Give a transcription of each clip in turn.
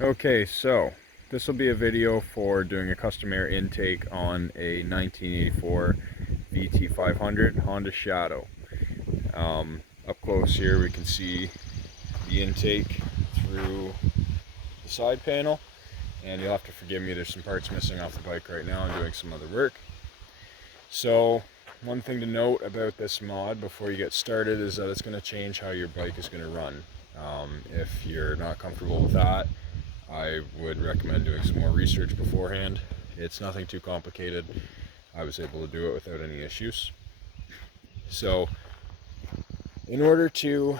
Okay, so this will be a video for doing a custom air intake on a 1984 VT500 Honda Shadow. Up close here we can see the intake through the side panel, and you'll have to forgive me, there's some parts missing off the bike right now. I'm doing some other work. So one thing to note about this mod before you get started is that it's going to change how your bike is going to run. If you're not comfortable with that, I would recommend doing some more research beforehand. It's nothing too complicated. I was able to do it without any issues. So in order to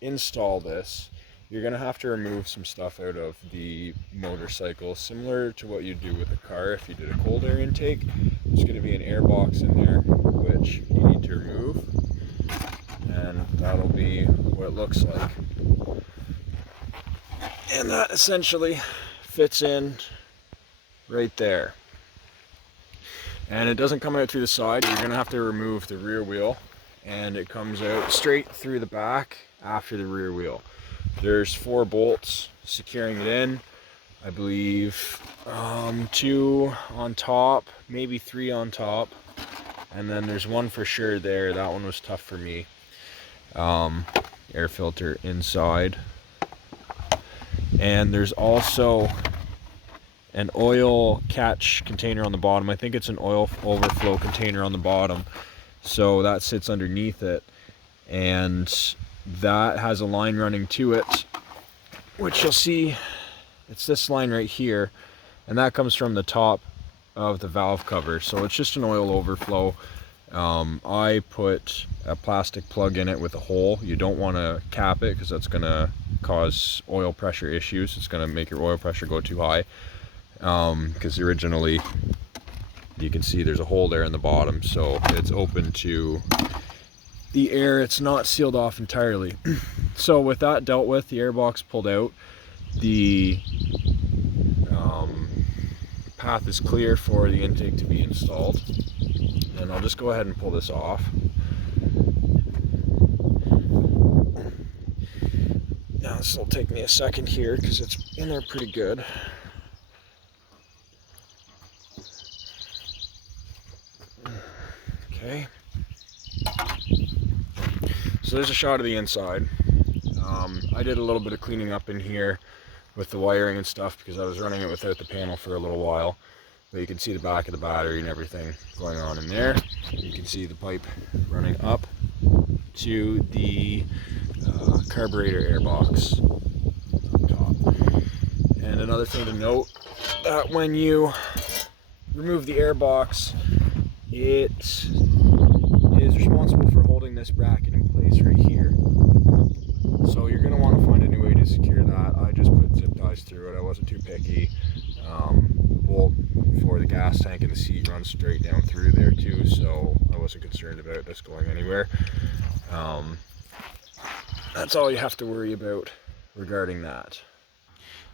install this, you're going to have to remove some stuff out of the motorcycle, similar to what you do with a car if you did a cold air intake. There's going to be an air box in there which you need to remove, and that'll be what it looks like. And that essentially fits in right there. And it doesn't come out through the side. You're going to have to remove the rear wheel, and it comes out straight through the back after the rear wheel. There's 4 bolts securing it in. I believe 2 on top, maybe 3 on top, and then there's one for sure there. That one was tough for me. Air filter inside. And there's also an oil catch container on the bottom. I think it's an oil overflow container on the bottom, so that sits underneath it, and that has a line running to it, which you'll see, it's this line right here, and that comes from the top of the valve cover. So it's just an oil overflow. I put a plastic plug in it with a hole. You don't want to cap it because that's going to cause oil pressure issues. It's going to make your oil pressure go too high, because originally you can see there's a hole there in the bottom, so it's open to the air. It's not sealed off entirely. So with that dealt with, the airbox pulled out, the path is clear for the intake to be installed, and I'll just go ahead and pull this off. Now this will take me a second here because it's in there pretty good. Okay, so there's a shot of the inside. I did a little bit of cleaning up in here with the wiring and stuff because I was running it without the panel for a little while. But you can see the back of the battery and everything going on in there. You can see the pipe running up to the carburetor air box up top. And another thing to note, that when you remove the air box, it is responsible for holding this bracket in place right here. So you're going to want to find a new way to secure that. I just put zip ties through it. I wasn't too picky. The bolt for the gas tank and the seat runs straight down through there too, so I wasn't concerned about this going anywhere. That's all you have to worry about regarding that.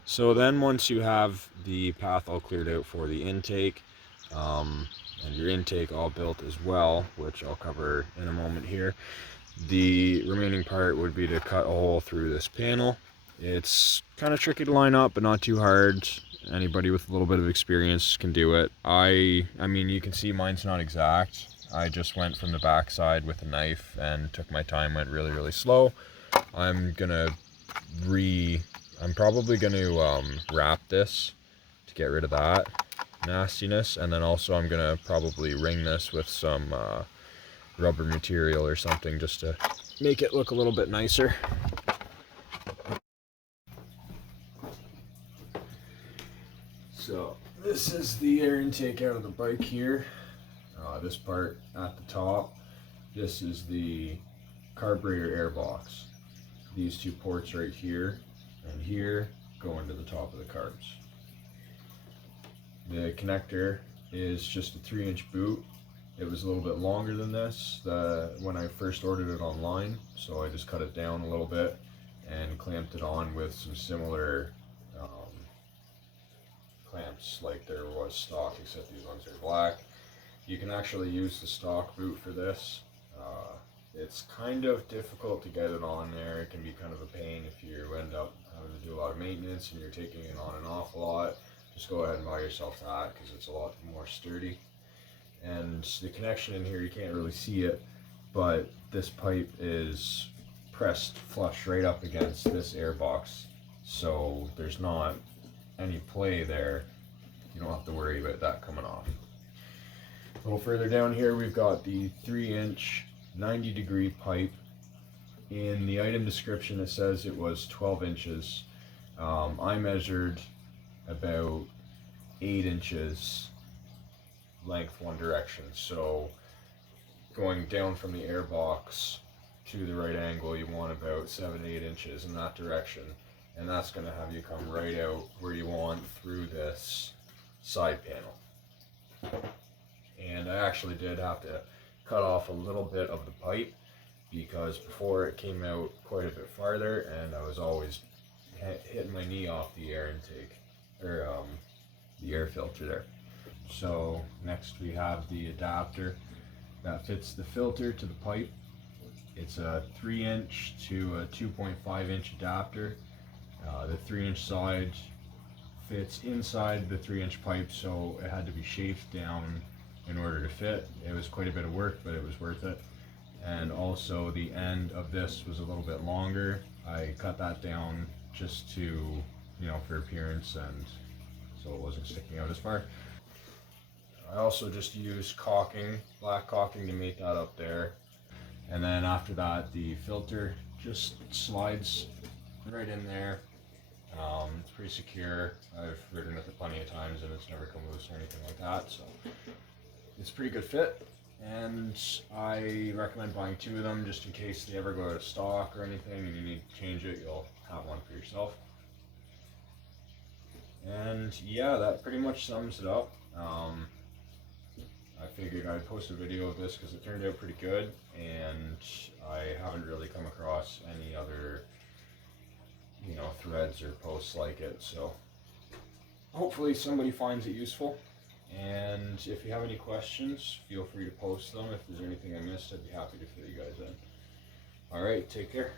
So then once you have the path all cleared out for the intake, and your intake all built as well, which I'll cover in a moment here, the remaining part would be to cut a hole through this panel. It's kind of tricky to line up, but not too hard. Anybody with a little bit of experience can do it. I mean, you can see mine's not exact. I just went from the back side with a knife and took my time, went really slow. I'm probably gonna wrap this to get rid of that nastiness, and then also I'm gonna probably ring this with some rubber material or something just to make it look a little bit nicer. So this is the air intake out of the bike here. This part at the top, this is the carburetor air box. These 2 ports right here and here go into the top of the carbs. The connector is just a 3-inch boot. It was a little bit longer than this when I first ordered it online, so I just cut it down a little bit and clamped it on with some similar clamps like there was stock, except these ones are black. You can actually use the stock boot for this. It's kind of difficult to get it on there. It can be kind of a pain if you end up having to do a lot of maintenance and you're taking it on and off a lot, just go ahead and buy yourself that because it's a lot more sturdy. And the connection in here, you can't really see it, but this pipe is pressed flush right up against this air box, so there's not any play there. You don't have to worry about that coming off. A little further down here, we've got the 3-inch 90-degree pipe. In the item description, it says it was 12 inches. I measured about 8 inches length one direction. So going down from the air box to the right angle, you want about 7-8 inches in that direction. And that's going to have you come right out where you want through this side panel. And I actually did have to cut off a little bit of the pipe because before it came out quite a bit farther and I was always hitting my knee off the air intake, or the air filter there. So next we have the adapter that fits the filter to the pipe. It's a 3-inch to a 2.5-inch adapter. The 3-inch side fits inside the 3-inch pipe, so it had to be chafed down in order to fit. It was quite a bit of work, but it was worth it. And also the end of this was a little bit longer. I cut that down just to, you know, for appearance and so it wasn't sticking out as far. I also just used caulking, black caulking, to make that up there. And then after that, the filter just slides right in there. It's pretty secure. I've ridden with it plenty of times and it's never come loose or anything like that. So it's a pretty good fit. And I recommend buying 2 of them just in case they ever go out of stock or anything and you need to change it, you'll have one for yourself. And yeah, that pretty much sums it up. I figured I'd post a video of this because it turned out pretty good and I haven't really come across any other, you know, threads or posts like it, so hopefully somebody finds it useful. And if you have any questions, feel free to post them. If there's anything I missed, I'd be happy to fill you guys in. Alright, take care.